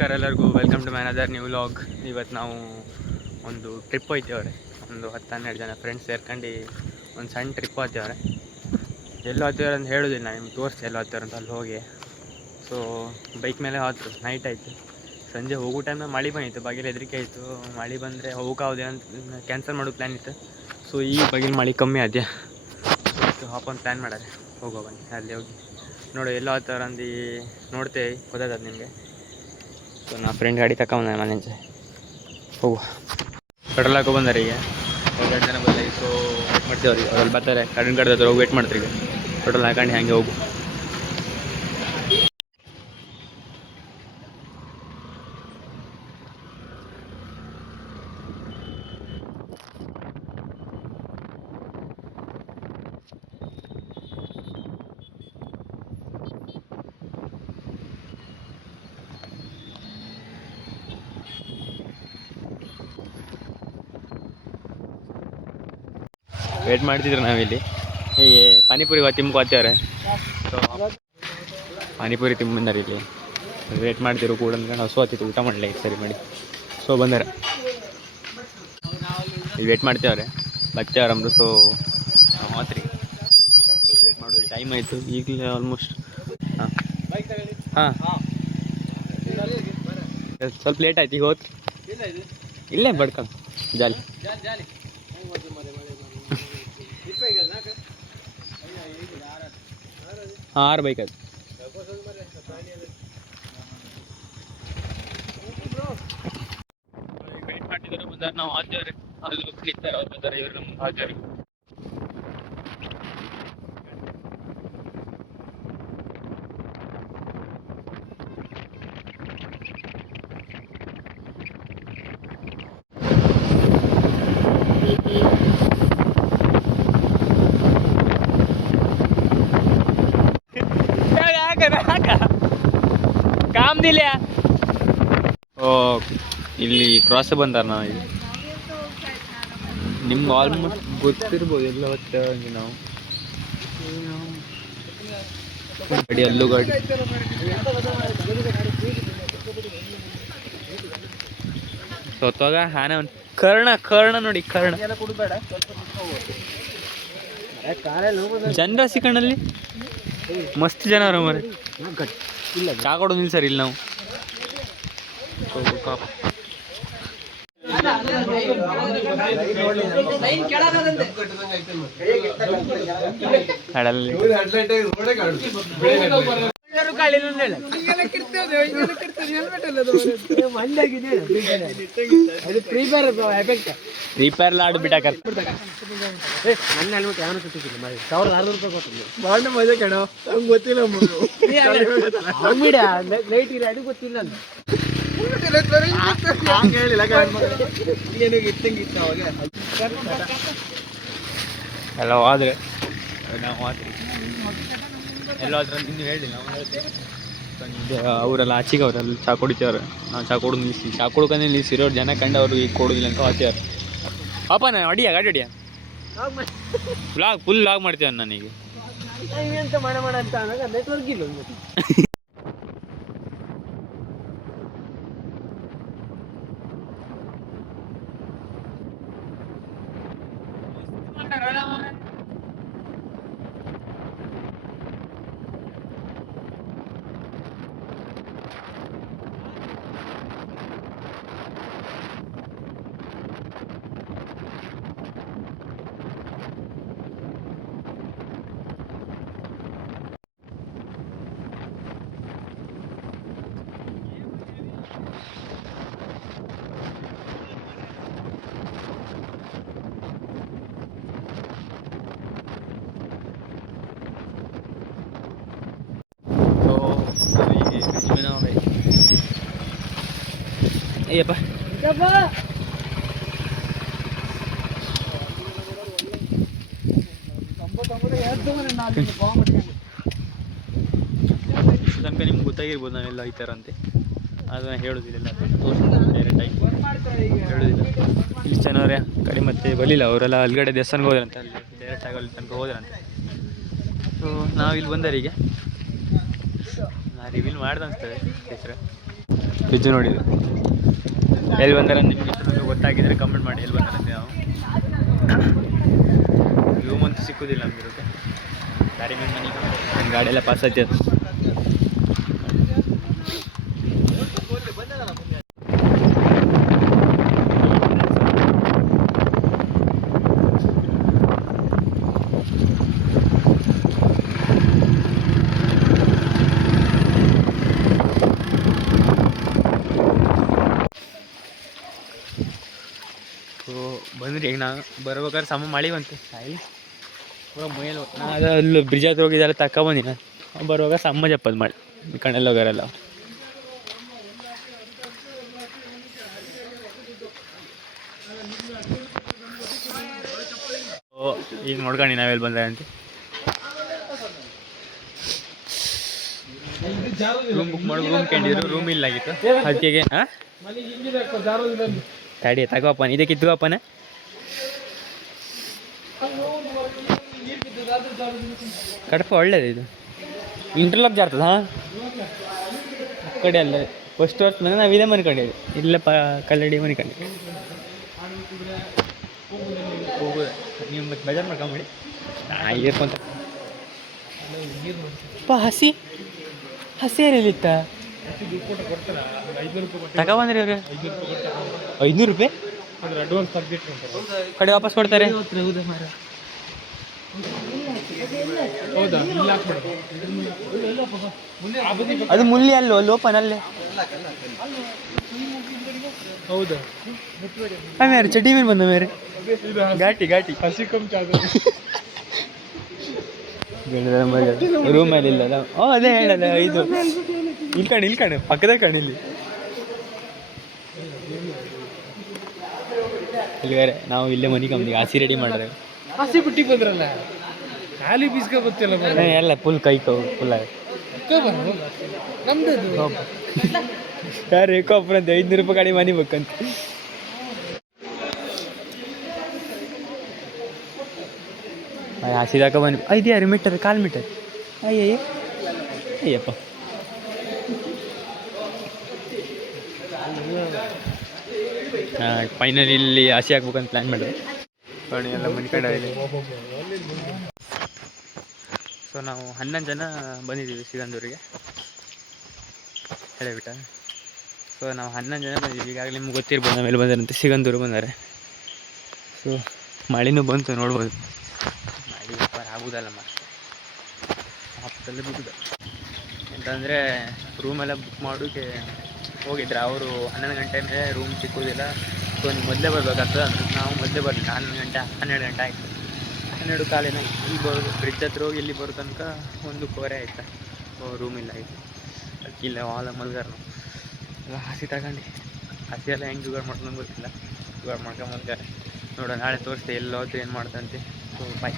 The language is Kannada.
ನಮಸ್ಕಾರ ಎಲ್ಲರಿಗೂ, ವೆಲ್ಕಮ್ ಟು ಮ್ಯಾನದರ್ ನ್ಯೂ ವ್ಲಾಗ್. ಇವತ್ತು ನಾವು ಒಂದು ಟ್ರಿಪ್ ಹೋಗ್ತೇವ್ರೆ. ಒಂದು 10-12 ಜನ ಫ್ರೆಂಡ್ಸ್ ಸೇರ್ಕೊಂಡು ಒಂದು ಸಣ್ಣ ಟ್ರಿಪ್ ಹೋಗ್ತೇವ್ರೆ. ಎಲ್ಲೋ ಹೋಗ್ತೇವ್ರೆ ಅಂತ ಹೇಳೋದಿಲ್ಲ, ನಿಮ್ಗೆ ತೋರಿಸ್ತೆ ಎಲ್ಲೋ ಹೋಗ್ತೇವ್ರೆ ಅಂತ. ಅಲ್ಲಿ ಹೋಗಿ ಸೊ ಬೈಕ್ ಮೇಲೆ ಹೋದ್ರು. ನೈಟ್ ಆಯಿತು, ಸಂಜೆ ಹೋಗೋ ಟೈಮ್ನಾಗ ಮಳೆ ಬಂದಿತ್ತು. ಬಾಗಿಲು ಹೆದರಿಕೆ ಆಯಿತು, ಮಳೆ ಬಂದರೆ ಹೋಗೋಕ್ಕಾಗೋದೇ ಅಂತ ಕ್ಯಾನ್ಸಲ್ ಮಾಡೋ ಪ್ಲ್ಯಾನ್ ಇತ್ತು. ಸೊ ಈ ಬಾಗಿಲು ಮಳೆ ಕಮ್ಮಿ ಆದ್ಯ, ಸೊ ಹಾಪೊಂದು ಪ್ಲ್ಯಾನ್ ಮಾಡ್ಯಾರೆ. ಹೋಗೋ ಬನ್ನಿ ಅಲ್ಲಿ ಹೋಗಿ ನೋಡು ಎಲ್ಲೋ ಹೋಗ್ತವ್ರೆ ಅಂದು ನೋಡ್ತೇವೆ, ಗೊತ್ತಾಗ್ತದೆ ನಿಮಗೆ. ಸೊ ನಾ ಫ್ರೆಂಡ್ ಗಾಡಿ ತಗೊಂಬಂದ ಮನೆಂಚೆ ಹೋಗುವ. ಪೆಟ್ರೋಲ್ ಹಾಕೋ ಬಂದಾರೆ. ಈಗ 2 ಜನ ಬಂದ. ಸೊ ವೇಟ್ ಮಾಡ್ತೀವಿ ಅವ್ರಿಗೆ. ಅವ್ರಲ್ಲಿ ಬರ್ತಾರೆ, ಕಡಿಮೆ ಕಡ್ದು ಹೋಗಿ ವೇಟ್ ಮಾಡ್ತೀವಿ. ಈಗ ಪೆಟ್ರೋಲ್ ಹಾಕೊಂಡು ಹಾಗೆ ಹೋಗು. ವೇಟ್ ಮಾಡ್ತಿದ್ರು ನಾವಿಲ್ಲಿ. ಹೀಗೆ ಪಾನಿಪುರಿ ತಿಂಬ್ಕೊತ್ತೇವ್ರೆ. ಸೊ ಪಾನಿಪುರಿ ತಿಂಬಂದಾರೆ ಇಲ್ಲಿ. ವೇಟ್ ಮಾಡ್ತಿರು ಕೂಡ ಅಂದ್ಕೊಂಡು ಹೊಸ ಹೊತ್ತಿತ್ತು, ಊಟ ಮಾಡಲಿ ಸರಿ ಮಾಡಿ. ಸೊ ಬಂದಾರೆ, ಇಲ್ಲಿ ವೇಟ್ ಮಾಡ್ತೇವ್ರೆ, ಬರ್ತೇವ್ರೆ ಅಂದರು. ಸೊ ಮಾತ್ರಿ ವೇಟ್ ಮಾಡೋದು ಟೈಮ್ ಆಯಿತು ಈಗಲೇ ಆಲ್ಮೋಸ್ಟ್. ಹಾಂ ಸ್ವಲ್ಪ ಲೇಟ್ ಆಯ್ತು. ಈಗ ಹೋತ್ ಇಲ್ಲೇ ಬಡ್ಕೊಂಡು ಜಾಲಿ. ಹಾಂ 6 ಬೈಕ್ ಅದು. ವೇಟ್ ಮಾಡ್ತಿದ್ದಾರೆ, ಬಂದಾರೆ. ನಾವು ಆದ್ಯವ್ರೆ ಅಲ್ಲಿ ಇರ್ತಾರೆ, ಅವ್ರು ಬಂದಾರೆ, ಇವ್ರು ನಮ್ಮ ಆದ್ಯವ್ರಿ. ಕಾಮ್ ದಿಲ್ಲ. ಓ ಇಲ್ಲಿ ಕ್ರಾಸ್ ಬಂದಾರ. ನಾವು ಈಗ ನಿಮ್ಗೆ ಆಲ್ಮೋಸ್ಟ್ ಗೊತ್ತಿರ್ಬೋದು ಎಲ್ಲ ಹೊತ್ತಂಗೆ. ನಾವು ಗಾಡಿ ಅಲ್ಲೂ ಗಾಡಿ ಸೊತ್ತಾಗ ಆನೆ ಒಂದು ಕರ್ಣ ನೋಡಿ. ಕರ್ಣ ಜನರ ಸಿಕ್ಕಣ್ಣಲ್ಲಿ ಮಸ್ತ್ ಜನ ಅವ್ರ ಮರೆ. ಚಾ ಕೊಡೋದು ನಿಲ್ಸರ್ ಇಲ್ಲಿ ನಾವು. ರಿಪೇರ್ ಲಾಡ್ ಬಿಟ್ಟಾಕ ಗೊತ್ತಿಲ್ಲ. ಎಲ್ಲ ಹೋದ್ರೆ ನಾವು ಮಾತ್ರಿ ಎಲ್ಲ ಹೋದ್ರೆ ಇನ್ನು ಹೇಳಿಲ್ಲ. ಅವರೆಲ್ಲ ಆಚೆಗೆ ಅವರೆಲ್ಲ ಚಾ ಕುಡಿತೇವ್ರೆ. ನಾವು ಚಾ ಕೊಡೋದು ನಿಲ್ಲಿಸಿ, ಚಾ ಕೊಡ್ಕೊಂಡೆ ನಿಲ್ಲಿಸಿರೋರು ಜನ ಕಂಡು ಅವ್ರಿಗೆ ಈಗ ಕೊಡೋದಿಲ್ಲ ಅಂತ ಹೋಗ್ತೇವ್ರೆ. ಪಾಪ ನಾನು ಅಡಿಯ ಗಾಡಿ ಅಡಿಯ ಫುಲ್ ಲಾಗ್ ಮಾಡ್ತೇವೆ ನನಗೆ. ನೆಟ್ವರ್ಕ್ ಇಲ್ಲ. ಅಯ್ಯಪ್ಪ ತನಕ ನಿಮ್ಗೆ ಗೊತ್ತಾಗಿರ್ಬೋದು ನಾವೆಲ್ಲ ಹೋಗ್ತಾರಂತೆ. ಅದನ್ನು ಹೇಳೋದಿಲ್ಲ, ಡೈರೆಕ್ಟಾಗಿ ಹೇಳೋದಿಲ್ಲ. ಇಷ್ಟು ಜನವರೇ ಕಡಿಮೆ ಮತ್ತೆ ಬರಲಿಲ್ಲ. ಅವರೆಲ್ಲ ಅಲ್ಗಡೆ ದೇವಸ್ಥಾನಕ್ಕೆ ಹೋದ್ರಂತೆ, ಅಲ್ಲಿ ಡೈರೆಕ್ಟಾಗಿ ಅಲ್ಲಿ ತನಕ ಹೋದ್ರಂತೆ. ಸೊ ನಾವಿಲ್ಲಿ ಬಂದವರಿಗೆ ನಾ ರಿವೀಲ್ ಮಾಡ್ದೆ ಅನಿಸ್ತದೆ ಹೆಸರು. ಫ್ರಿಜ್ಜು ನೋಡಿದ್ದು ಎಲ್ಲಿ ಬಂದಾರ ನಿಮಗೆ ಗೊತ್ತಾಗಿದ್ರೆ ಕಮೆಂಟ್ ಮಾಡಿ ಎಲ್ಲಿ ಬಂದಾರಂತೆ. ನಾವು ರೂಮ್ ಅಂತೂ ಸಿಕ್ಕುದಿಲ್ಲ ನಮಗಿರುತ್ತೆ. ಗಾಡಿ ಮೇಲೆ ಮನೆ ನನ್ನ ಗಾಡಿ ಎಲ್ಲ ಪಾಸ್ ಆಯ್ತು. ಬಂದ್ರಿ ಈಗ ನಾನು ಬರ್ಬೇಕಾದ್ರೆ ಸಮ ಮಳೆ ಬಂತು ಸಾಯಿ ಮುಯಲು ನಾನು ಅದು ಅಲ್ಲಿ ಬ್ರಿಡ್ಜ್ ಹತ್ರ ಹೋಗಿದ್ದೆಲ್ಲ ತಗೊಬಂದಿ ನಾನು ಬರುವಾಗ ಸಮ್ಮ ಜಪ್ಪದು ಮಳೆ ಈ ಕಣ್ಣೆಲ್ಲ ಹೋಗಾರಲ್ಲ. ಓ ಈಗ ನೋಡ್ಕೊಂಡು ನಾವೆಲ್ಲಿ ಬಂದ ಅಂತ ರೂಮ್ ಬುಕ್ ಮಾಡಿ ರೂಮ್ ಕಂಡಿದ್ರು ರೂಮ್ ಇಲ್ಲ ಆಗಿತ್ತು ಅದಕ್ಕೆ ಹಾಂ ಗಾಡಿ ತಗೋಪ್ಪನ ಇದಕ್ಕೆ ಇದ್ದುವಪ್ಪನ ಕಡಪ ಒಳ್ಳೇದು ಇದು ಇಂಟರ್ಲಾಕ್ ಜಾರ್ತದ ಹಾಂ ಕಡೆ ಅಲ್ಲ ಫಸ್ಟ್ ವರ್ಷ ಮೇಲೆ ನಾವು ಇದೇ ಮನೆ ಕಂಡಿದ್ವಿ ಇಲ್ಲ ಕಲ್ಲಡಿ ಮನೆ ಕಂಡಿದ್ವಿ ಹೋಗೋದು ನೀವು ಮತ್ತೆ ಬೇಜಾರು ಮಾಡ್ಕೊಂಬಿಡಿ ಇರ್ಕೊಂತ ಹಸಿ ಹಸಿ ಏನಿಲ್ಲಿತ್ತ ತಗೊಬಂದ್ರಿ ಅವ್ರು 500 ರೂಪಾಯಿ ಅಡ್ವಾನ್ಸ್ ಕಡೆ ವಾಪಸ್ ಕೊಡ್ತಾರೆ. ಅದು ಮುಲ್ಲಿ ಅಲ್ಲೋ ಲೋಪನ್ ಅಲ್ಲೇ ಹೌದಾ ಮೇರೆ ಚಡ್ಡಿ ಮೇಲೆ ಬಂದ ಮೇರೆ ಘಾಟಿ ಘಾಟಿ ಹಸಿ ಕಮ್ ರೂಮಲ್ಲಿ ಇಲ್ಲ. ಓ ಅದೇ ಹೇಳಲ್ಲ ಇದು ಇಲ್ಲಿ ಕಣೆ ಪಕ್ಕದ ಕಣಿಲಿ ಇಲ್ಲಿ ಬೇರೆ ನಾವು ಇಲ್ಲೇ ಮನೆ ಕಮ್ಮಿ ಹಸಿ ರೆಡಿ ಮಾಡಿದ್ರೆ ಹಸಿ ಬಿಟ್ಟಿಗೆ ಬಂದ್ರಲ್ಲ ಖಾಲಿ ಬೀಸ್ಕ ಗೊತ್ತಿಲ್ಲ ಎಲ್ಲ ಫುಲ್ ಕೈ ಫುಲ್ ನಮ್ದು ಯಾರು ಏಕೋಪ್ರ ಅಂತ 500 ರೂಪಾಯಿ ಗಾಡಿ ಮನೆ ಬೇಕಂತ ಹಸಿ ತಕ ಬನ್ನಿ 5 ಯಾರು ಮೀಟರ್ 1/4 ಮೀಟರ್ ಅಯ್ಯಪ್ಪ ಫೈನಲಿ ಇಲ್ಲಿ ಹಸಿ ಹಾಕ್ಬೇಕಂತ ಪ್ಲ್ಯಾನ್ ಮಾಡಿದೆ ನೋಡಿ ಎಲ್ಲ ಮನೆ ಕಡೆ ಇದೆ. ಸೊ ನಾವು 11 ಜನ ಬಂದಿದ್ದೀವಿ ಸಿಗಂದೂರಿಗೆ ಹೇಳಿಬಿಟ್ಟ. ಸೊ ನಾವು 11 ಜನ ಬಂದಿದ್ದೀವಿ. ಈಗಾಗಲೇ ನಿಮ್ಗೆ ಗೊತ್ತಿರ್ಬೋದು ನಾವು ಎಲ್ಲಿ ಬಂದಾರಂತೆ ಸಿಗಂದೂರು ಬಂದಾರೆ. ಸೊ ಮಳೆನೂ ಬಂತು ನೋಡ್ಬೋದು. ಮಳೆ ಆಗೋದಲ್ಲ ಆಪತ್ತಲ್ಲಿ ಬಿದ್ದು ಅಂತಂದರೆ ರೂಮೆಲ್ಲ ಬುಕ್ ಮಾಡೋಕ್ಕೆ ಹೋಗಿದ್ರೆ ಅವರು 11 ಗಂಟೆ ಮೇಲೆ ರೂಮ್ ಸಿಕ್ಕೋದಿಲ್ಲ. ಸೊ ನೀವು ಮೊದಲೇ ಬರ್ಬೇಕಾಗ್ತದೆ ಅಂದ್ರೆ ನಾವು ಮೊದಲೇ ಬರಲಿಲ್ಲ. 11 ಗಂಟೆ 12 ಗಂಟೆ ಆಯಿತು. 12 ಕಾಲಿನ ಇಲ್ಲಿ ಬರೋದು ಬ್ರಿಡ್ಜ್ ಹತ್ರ ಹೋಗಿ ಇಲ್ಲಿ ಬರೋ ತನಕ 1:15 ಆಯ್ತಾ. ರೂಮ್ ಇಲ್ಲ ಆಯಿತು ಅದಕ್ಕೆ ಇಲ್ಲ ವಾಲ ಮಲ್ಗಾರ ಎಲ್ಲ ಹಸಿ ತಗೊಂಡು ಹಸಿ ಎಲ್ಲ ಹೆಂಗೆ ಜುಗಾಡ್ ಮಾಡ್ಕೊಂಡು ಗೊತ್ತಿಲ್ಲ. ಜುಗಾಡ್ ಮಾಡ್ಕೊಂಬಂತಾರೆ ನೋಡೋಣ ನಾಳೆ ತೋರಿಸ್ತೆ ಎಲ್ಲೋದ್ರು ಏನು ಮಾಡ್ತಂತೆ. So bye.